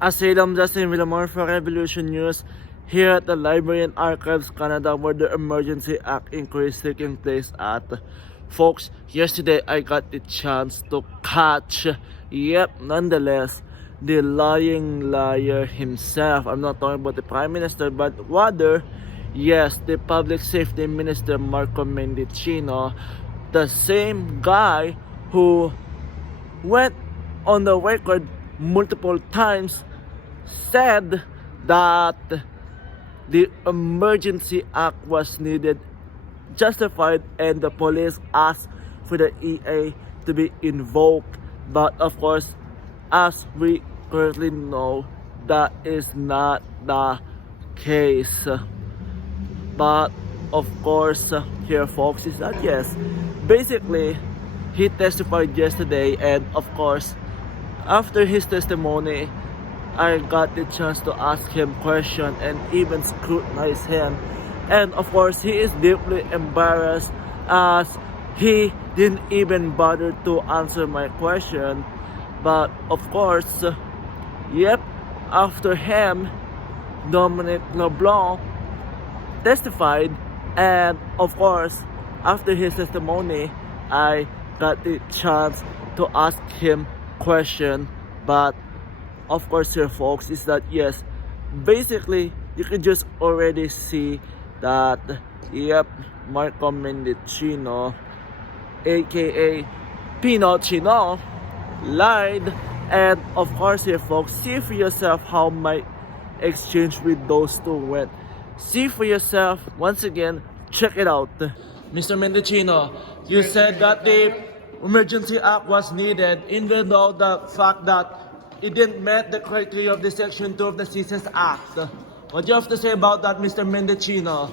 Asylum Justin Villamor for Revolution News here at the Library and Archives Canada, where the Emergency Act inquiry is taking place at. Folks, yesterday I got the chance to catch, nonetheless, the lying liar himself. I'm not talking about the Prime Minister, but rather, yes, the Public Safety Minister Marco Mendicino, the same guy who went on the record multiple times, said that the Emergency Act was needed, justified, and the police asked for the EA to be invoked. But of course, as we currently know, that is not the case. But of course, here folks, is that yes, basically he testified yesterday, and of course after his testimony I got the chance to ask him questions and even scrutinize him. And of course, he is deeply embarrassed as he didn't even bother to answer my question. But of course, after him, Dominic LeBlanc testified, and of course, after his testimony, I got the chance to ask him question. But of course here folks, is that yes, basically you can just already see that Marco Mendicino, aka Pinocchino, lied. And of course here folks, see for yourself how my exchange with those two went. See for yourself, once again, check it out. Mr. Mendicino, you said that the Emergency Act was needed, even though the fact that it didn't meet the criteria of the Section 2 of the CSIS Act. What do you have to say about that, Mr. Mendicino?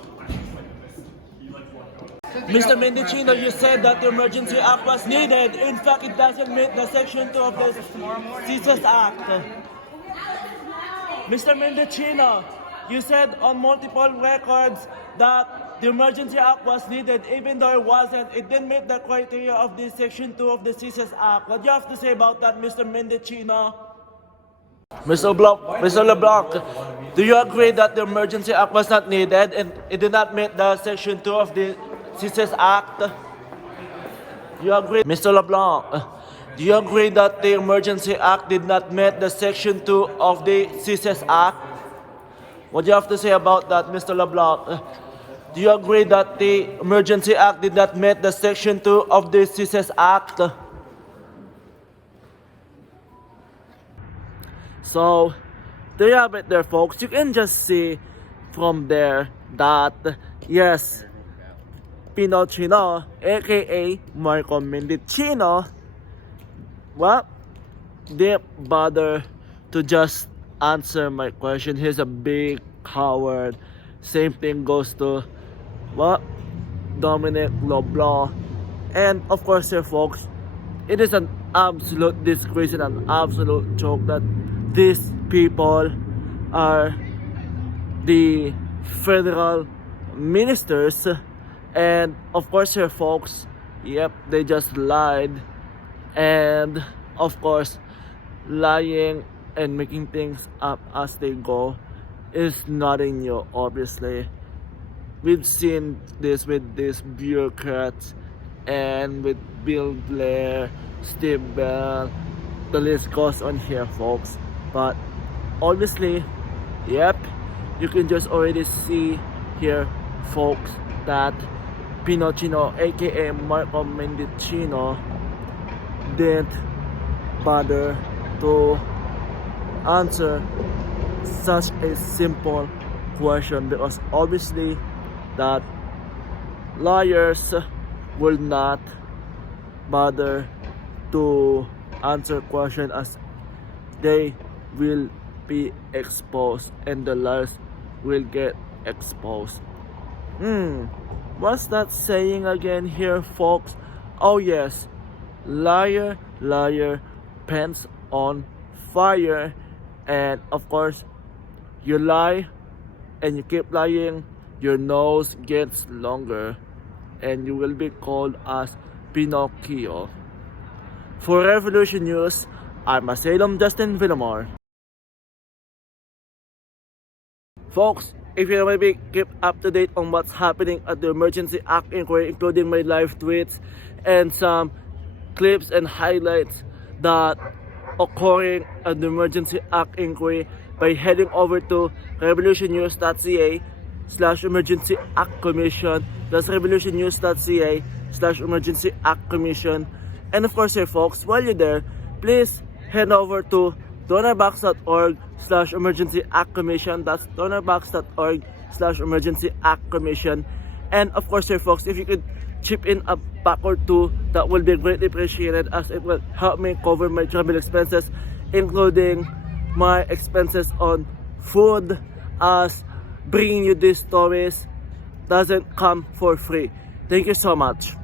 Mr. Mendicino, you said that the Emergency Act was needed. In fact, it doesn't meet the Section 2 of the CSIS Act. Mr. Mendicino, you said on multiple records that the Emergency Act was needed, even though it wasn't. It didn't meet the criteria of the Section 2 of the CSIS Act. What do you have to say about that, Mr. Mendicino? Mr. LeBlanc, do you agree that the Emergency Act was not needed and it did not meet the Section 2 of the CSIS Act? Do you agree? Mr. LeBlanc, do you agree that the Emergency Act did not meet the Section 2 of the CSIS Act? What do you have to say about that, Mr. LeBlanc? Do you agree that the Emergency Act did not meet the Section 2 of the CSIS Act? So, there you have it there folks. You can just see from there that yes, Pinocchino, aka Marco Mendicino, well, didn't bother to just answer my question. He's a big coward. Same thing goes to Dominic LeBlanc. And of course here folks, it is an absolute disgrace and an absolute joke that these people are the federal ministers. And of course here folks, they just lied. And of course, lying and making things up as they go is nothing new, obviously. We've seen this with these bureaucrats and with Bill Blair, Steve Bell, the list goes on here folks. But obviously, you can just already see here folks that Pinocchino, aka Marco Mendicino, didn't bother to answer such a simple question, because obviously that liars will not bother to answer question as they will be exposed and the liars will get exposed. What's that saying again here folks? Oh yes, liar, liar, pants on fire. And of course, you lie and you keep lying, your nose gets longer and you will be called as Pinocchio. For Revolution News, I'm Asylum Justin Villamor. Folks, if you want to be keep up to date on what's happening at the Emergency Act Inquiry, including my live tweets and some clips and highlights that occurring at the Emergency Act Inquiry, by heading over to revolutionnews.ca/emergency act commission. That's revolutionnews.ca/emergency act commission. And of course, here folks, while you're there, please head over to donorbox.org/emergency act commission. That's donorbox.org/emergency act commission. And of course, here folks, if you could chip in a buck or two, that will be greatly appreciated, as it will help me cover my travel expenses, including my expenses on food, as bringing you these stories doesn't come for free. Thank you so much.